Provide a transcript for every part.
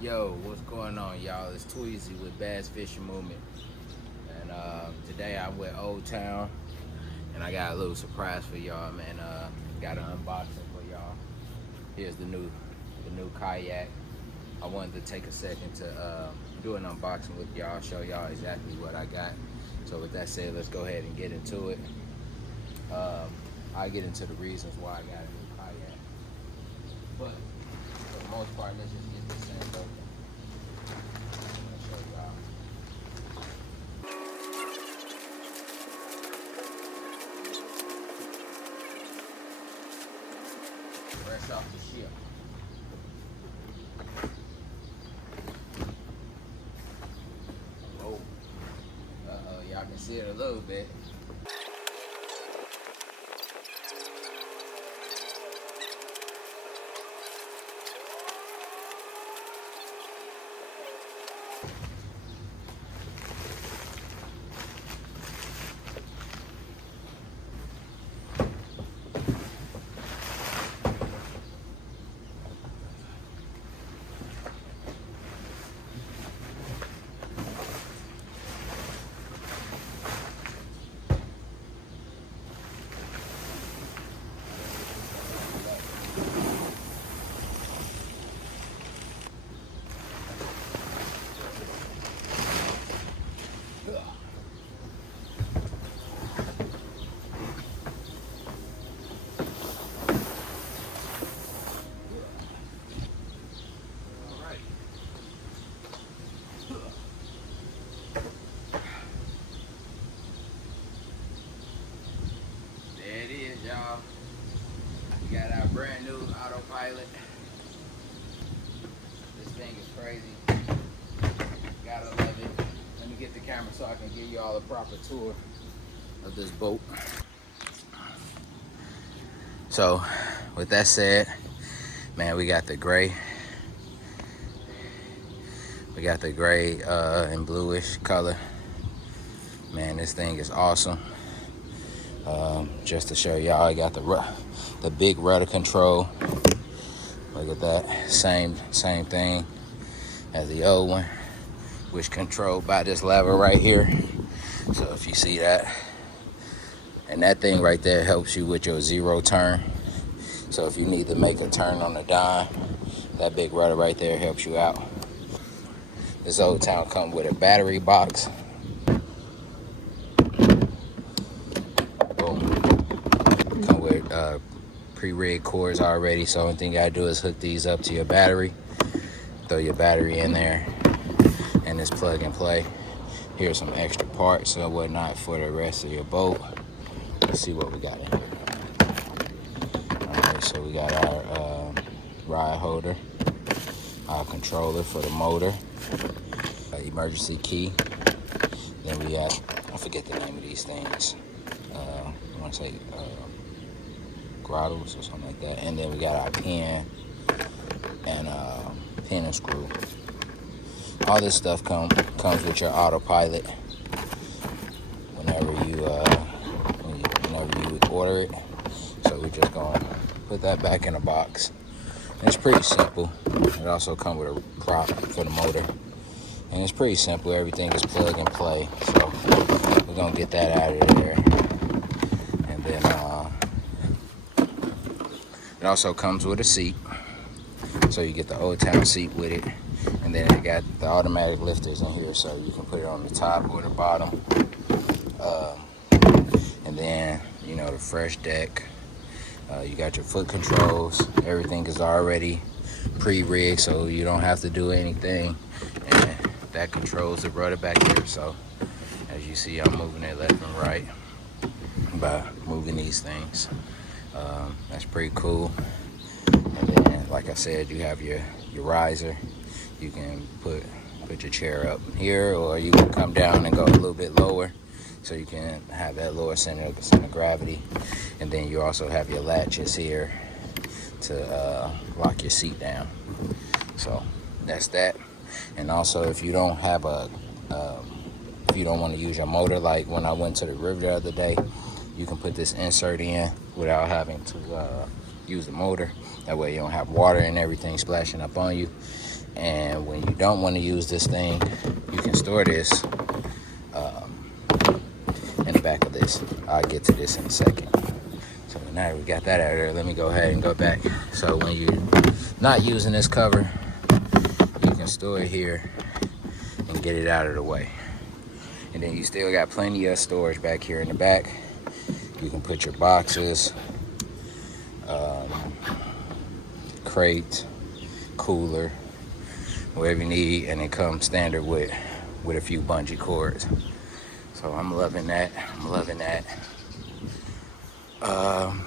Yo, what's going on, y'all? It's Tweezy with Bass Fishing Movement, and today I'm with Oldtown, and I got a little surprise for y'all, man. Got an unboxing for y'all. Here's the new kayak. I wanted to take a second to do an unboxing with y'all, show y'all exactly what I got. So with that said, let's go ahead and get into it. I'll get into the reasons why I got a new kayak, but for the most part, let's just get this thing open. Fresh off the ship. Oh, y'all can see it a little bit. Y'all, we got our brand new autopilot. This thing is crazy. Gotta love it. Let me get the camera so I can give you all a proper tour of this boat. So, with that said, man, we got the gray. We got the gray and bluish color. Man, this thing is awesome. Just to show y'all, I got the big rudder control. Look at that, same thing as the old one, which controlled by this lever right here. So if you see that, and that thing right there helps you with your zero turn. So if you need to make a turn on the dime, that big rudder right there helps you out. This Oldtown comes with a battery box. Pre-rigged cords already, so only thing you gotta do is hook these up to your battery, throw your battery in there, and it's plug and play. Here's some extra parts or whatnot for the rest of your boat. Let's see what we got in here. Alright, so we got our rod holder, our controller for the motor, emergency key. Then we got, I forget the name of these things. I want to say throttles or something like that. And then we got our pin and screw. All this stuff comes with your autopilot whenever you order it. So we're just gonna put that back in the box. And it's pretty simple. It also comes with a prop for the motor. And it's pretty simple. Everything is plug and play. So we're gonna get that out of there. And then it also comes with a seat, so you get the Oldtown seat with it, and then it got the automatic lifters in here, so you can put it on the top or the bottom. And then, you know, the fresh deck. You got your foot controls. Everything is already pre-rigged, so you don't have to do anything. And that controls the rudder back here. So as you see, I'm moving it left and right by moving these things. That's pretty cool. And then, like I said, you have your riser. You can put your chair up here, or you can come down and go a little bit lower, so you can have that lower center of gravity. And then you also have your latches here to lock your seat down. So that's that. And also, if you don't have if you don't want to use your motor, like when I went to the river the other day, you can put this insert in without having to use the motor. That way you don't have water and everything splashing up on you. And when you don't want to use this thing, you can store this in the back of this. I'll get to this in a second. So now we got that out of there, let me go ahead and go back. So when you're not using this cover, you can store it here and get it out of the way. And then you still got plenty of storage back here in the back. You can put your boxes, crate, cooler, whatever you need, and it comes standard with a few bungee cords. So I'm loving that. I'm loving that.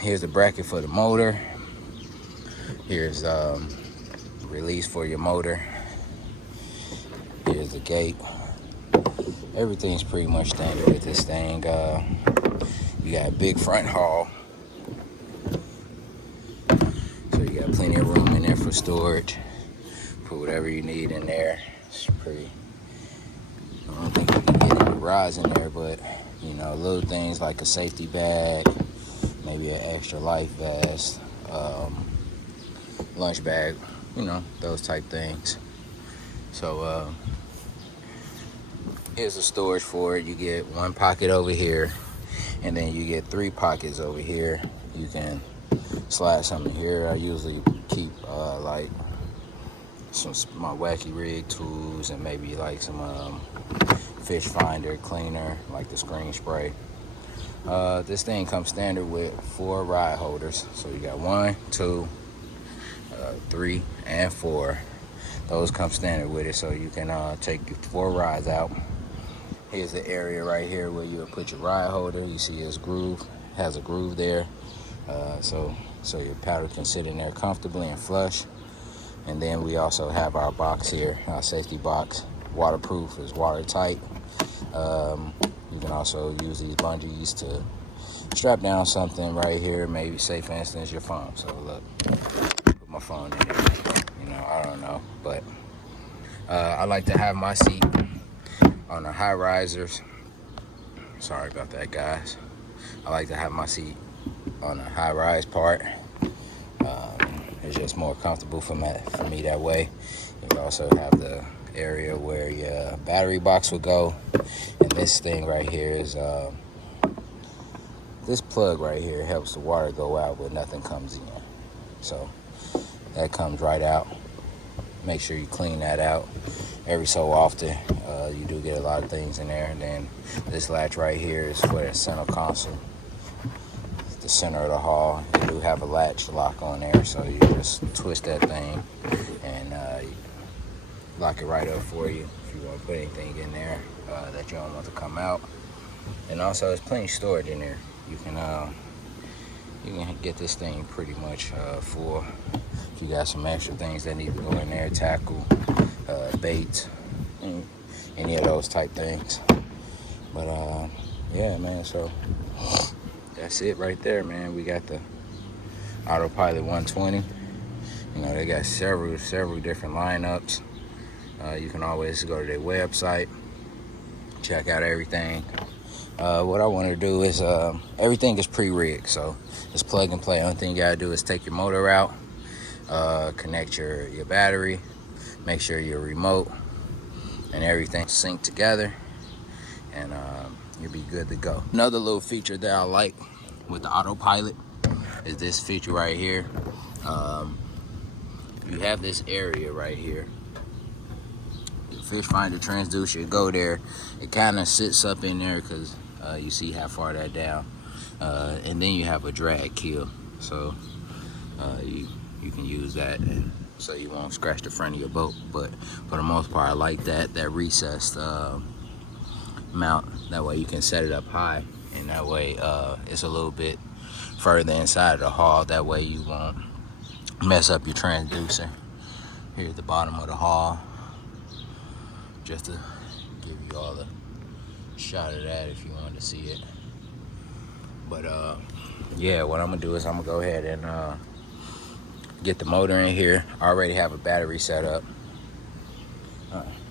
Here's the bracket for the motor. Here's release for your motor. Here's the gate. Everything's pretty much standard with this thing. You got a big front haul, so you got plenty of room in there for storage. Put whatever you need in there. It's pretty. I don't think you can get any rods in there, but you know, little things like a safety bag, maybe an extra life vest, lunch bag, you know, those type things. So here's the storage for it. You get one pocket over here, and then you get 3 pockets over here. You can slide something here. I usually keep like my wacky rig tools and maybe like some fish finder cleaner, like the screen spray. This thing comes standard with 4 rod holders. So you got 1, 2, 3, and 4. Those come standard with it, so you can take your 4 rods out. Here's the area right here where you would put your rod holder. You see his groove, has a groove there, so your paddle can sit in there comfortably and flush. And then we also have our box here, our safety box, waterproof, is watertight. You can also use these bungees to strap down something right here, maybe say for instance your phone. So look, put my phone in there, you know, I don't know, but I like to have my seat on the high risers. Sorry about that, guys. I like to have my seat on the high rise part. It's just more comfortable for me that way. You also have the area where your battery box would go, and this thing right here is this plug right here helps the water go out but nothing comes in, so that comes right out. Make sure you clean that out every so often. You do get a lot of things in there. And then this latch right here is for the center console, the center of the hull. You do have a latch lock on there, so you just twist that thing and lock it right up for you if you want to put anything in there that you don't want to come out. And also there's plenty of storage in there. You can get this thing pretty much full. If you got some extra things that need to go in there, tackle, bait, any of those type things. But yeah, man, so that's it right there, man. We got the Autopilot 120. You know, they got several different lineups. You can always go to their website, check out everything. What I want to do is everything is pre-rigged, so it's plug and play. Only thing you gotta do is take your motor out, connect your battery, make sure your remote and everything sync together, and you'll be good to go. Another little feature that I like with the Autopilot is this feature right here. You have this area right here. The fish finder transducer, go there. It kind of sits up in there because you see how far that down. And then you have a drag kill, so you can use that, and so you won't scratch the front of your boat. But for the most part, I like that recessed mount. That way you can set it up high, and that way it's a little bit further inside of the hull. That way you won't mess up your transducer. Here's the bottom of the hull, just to give you all a shot of that if you wanted to see it. But yeah, what I'm gonna do is I'm gonna go ahead and get the motor in here. I already have a battery set up.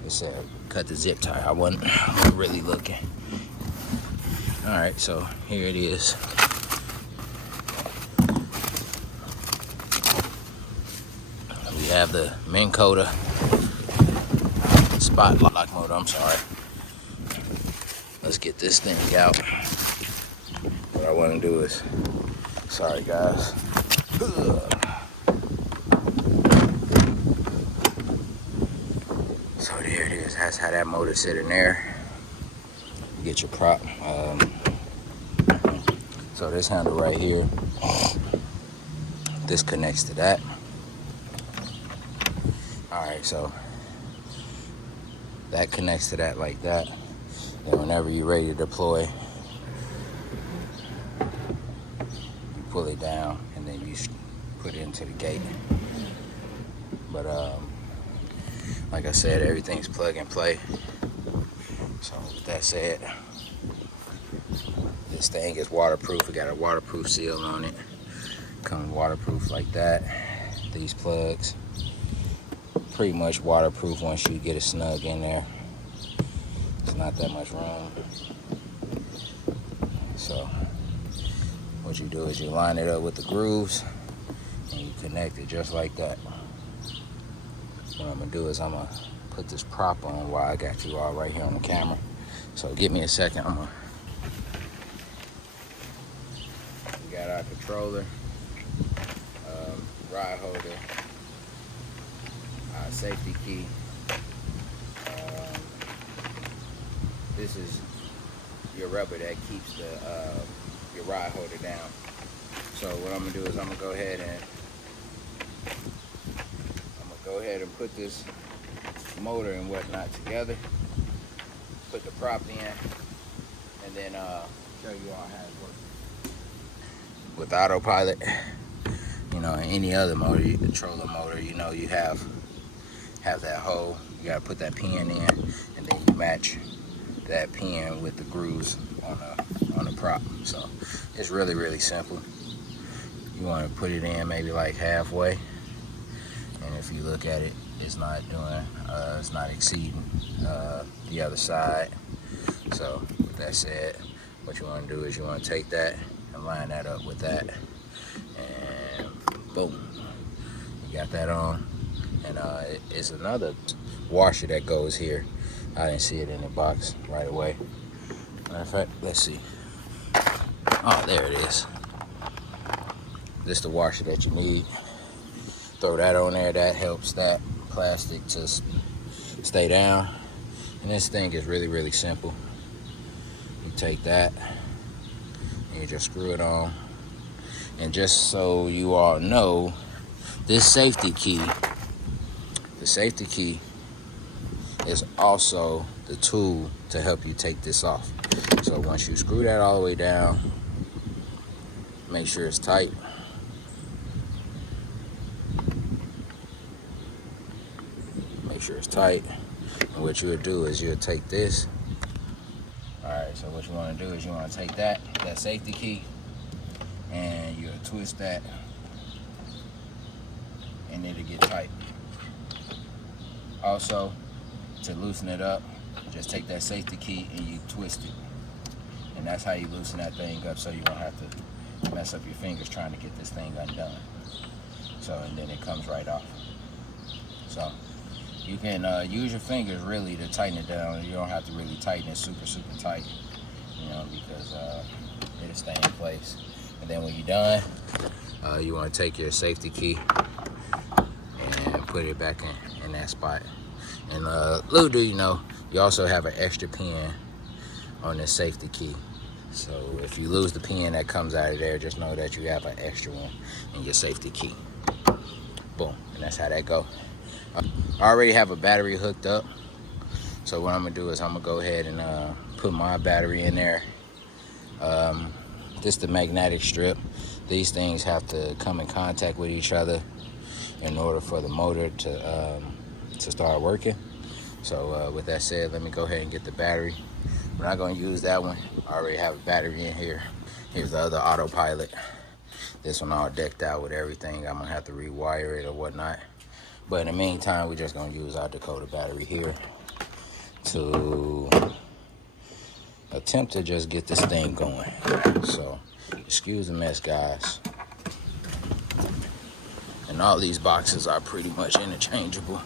It said cut the zip tie. I wasn't really looking. All right, so here it is. We have the Minn Kota spot lock motor, I'm sorry. Let's get this thing out. What I want to do is, sorry guys. So there it is. That's how that motor sitting there. You get your prop. So this handle right here, this connects to that. All right, so that connects to that like that. And whenever you're ready to deploy, you pull it down and then you put it into the gate. But like I said, everything's plug and play. So with that said, this thing is waterproof. We got a waterproof seal on it. Comes waterproof like that. These plugs, pretty much waterproof once you get it snug in there. There's not that much room. So what you do is you line it up with the grooves and you connect it just like that. What I'm gonna do is I'm gonna put this prop on while I got you all right here on the camera. So give me a second. We got our controller, ride holder, our safety key. This is your rubber that keeps your ride holder down. So what I'm gonna do is I'm gonna go ahead and put this motor and whatnot together, put the prop in, and then show you all how it works. With autopilot, you know, any other motor, you control a motor, you know, you have that hole. You gotta put that pin in, and then you match that pin with the grooves on the prop. So it's really, really simple. You want to put it in maybe like halfway, and if you look at it, it's not exceeding the other side. So with that said, what you want to do is you want to take that and line that up with that, and boom, you got that on. And it's another washer that goes here. I didn't see it in the box right away. Matter of fact, let's see. Oh, there it is. This is the washer that you need. Throw that on there. That helps that plastic to stay down. And this thing is really, really simple. You take that and you just screw it on. And just so you all know, this safety key, is also the tool to help you take this off. So once you screw that all the way down, make sure it's tight. Make sure it's tight. And what you'll do is you'll take this. All right, so what you want to do is you want to take that safety key, and you'll twist that, and it'll get tight. Also, to loosen it up, just take that safety key and you twist it. And that's how you loosen that thing up, so you won't have to mess up your fingers trying to get this thing undone. So, and then it comes right off. So you can use your fingers really to tighten it down. You don't have to really tighten it super, super tight, you know, because it'll stay in place. And then when you're done, you want to take your safety key and put it back in that spot. And little do you know, you also have an extra pin on this safety key. So if you lose the pin that comes out of there, just know that you have an extra one in your safety key. Boom, and that's how that go. I already have a battery hooked up. So what I'm gonna do is I'm gonna go ahead and put my battery in there. This is the magnetic strip. These things have to come in contact with each other in order for the motor to start working. So with that said, let me go ahead and get the battery. We're not going to use that one. I already have a battery in here. Here's the other autopilot. This one all decked out with everything. I'm gonna have to rewire it or whatnot. But in the meantime, we're just gonna use our Dakota battery here to attempt to just get this thing going. So excuse the mess, guys. And all these boxes are pretty much interchangeable.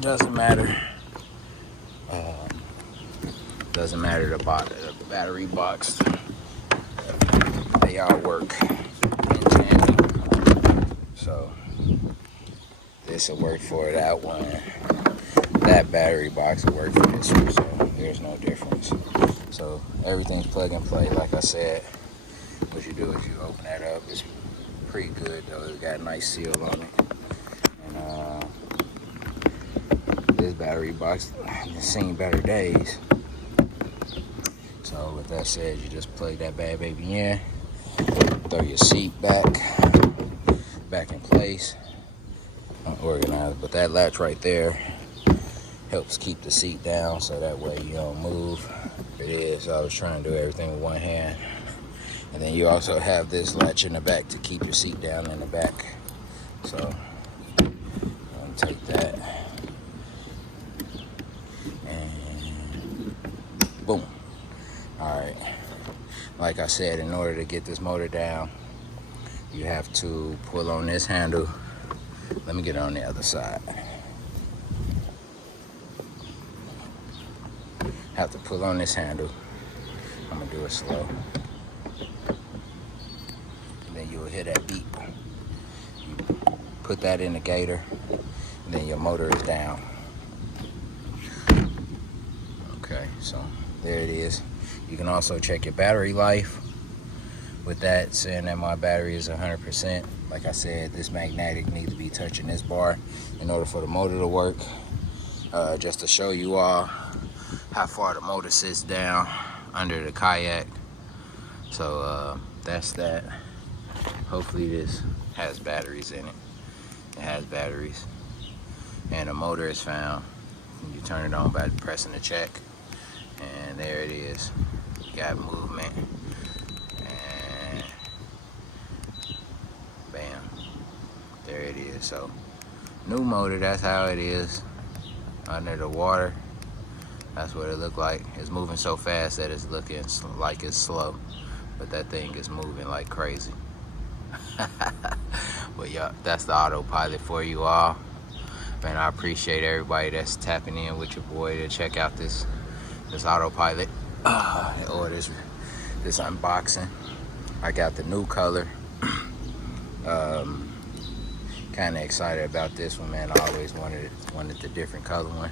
doesn't matter. Doesn't matter the battery box. They all work in tandem. So this will work for that one. That battery box will work for this one. So there's no difference. So everything's plug and play. Like I said, what you do is you open that up. It's pretty good though. It's got a nice seal on it. And this battery box has seen better days. So with that said, you just plug that bad baby in, throw your seat back in place, unorganized, but that latch right there helps keep the seat down so that way you don't move. It is, I was trying to do everything with one hand. And then you also have this latch in the back to keep your seat down in the back. So I'm gonna take that and boom. Alright, like I said, in order to get this motor down, you have to pull on this handle. Let me get it on the other side. Have to pull on this handle. I'm gonna do it slow. And then you'll hear that beep. You put that in the gator, and then your motor is down. Okay, so there it is. You can also check your battery life. With that, saying that my battery is 100%. Like I said, this magnetic needs to be touching this bar in order for the motor to work. Just to show you all how far the motor sits down under the kayak. So that's that. Hopefully this has batteries in it. It has batteries. And the motor is found. You turn it on by pressing the check. And there it is. Got movement. And bam. There it is. So new motor, that's how it is. Under the water. That's what it looked like. It's moving so fast that it's looking like it's slow. But that thing is moving like crazy. But yeah, that's the autopilot for you all. Man, I appreciate everybody that's tapping in with your boy to check out this autopilot or this unboxing. I got the new color. Kind of excited about this one, man. I always wanted the different color one,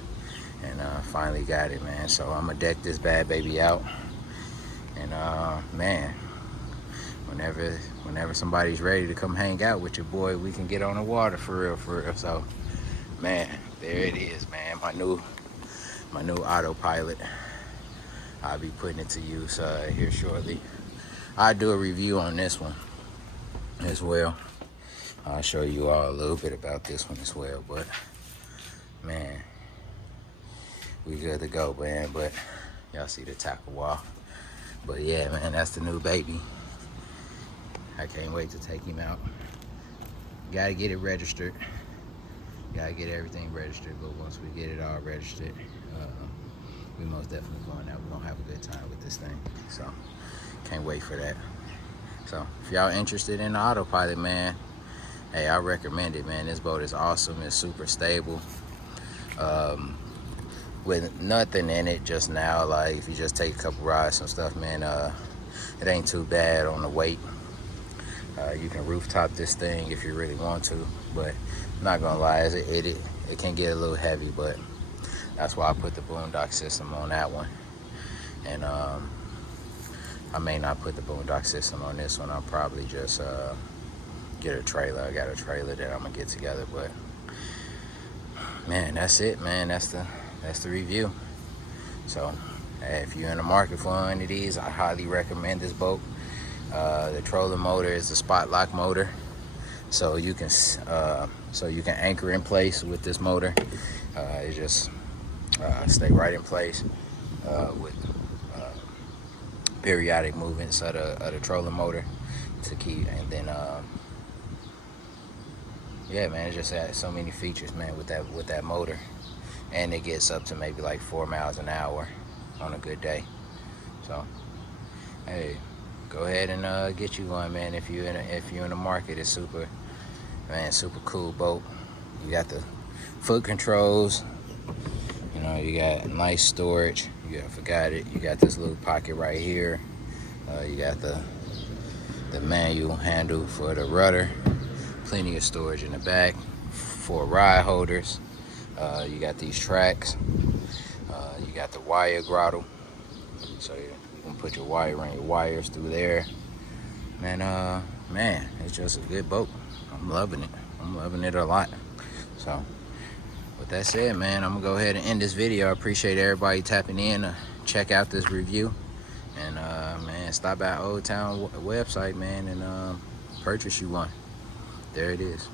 and finally got it, man. So I'm gonna deck this bad baby out, and man, whenever somebody's ready to come hang out with your boy, we can get on the water for real. So man, there it is, man. My new autopilot. I'll be putting it to use here shortly. I'll do a review on this one as well. I'll show you all a little bit about this one as well. But man, we good to go, man. But y'all see the tackle wall. But yeah, man, that's the new baby. I can't wait to take him out. Gotta get it registered. Gotta get everything registered. But once we get it all registered, we most definitely going out. We're gonna have a good time with this thing. So can't wait for that. So if y'all interested in the autopilot, man, hey, I recommend it, man. This boat is awesome. It's super stable. With nothing in it just now, like if you just take a couple rides and stuff, man, it ain't too bad on the weight. You can rooftop this thing if you really want to, but I'm not gonna lie, it can get a little heavy, but that's why I put the boondock system on that one. And I may not put the boondock system on this one. I'll probably just get a trailer. I got a trailer that I'm gonna get together. But man, that's it, man. That's the review. So if you're in the market for one of these, I highly recommend this boat. The trolling motor is the spot lock motor, so you can anchor in place with this motor. It just stay right in place with periodic movements of the trolling motor to keep. And then yeah, man, it just has so many features, man, with that motor. And it gets up to maybe like 4 miles an hour on a good day. So hey, go ahead and get you one, man. If you're in the market, it's super cool boat. You got the foot controls, You know, you got nice storage. You forgot it. You got this little pocket right here. You got the manual handle for the rudder. Plenty of storage in the back for ride holders. You got these tracks. You got the wire grotto, so you can put your wires through there. And man, it's just a good boat. I'm loving it. I'm loving it a lot. So with that said, man, I'm gonna go ahead and end this video. I appreciate everybody tapping in to check out this review. And man, stop by Oldtown website, man, and purchase you one. There it is.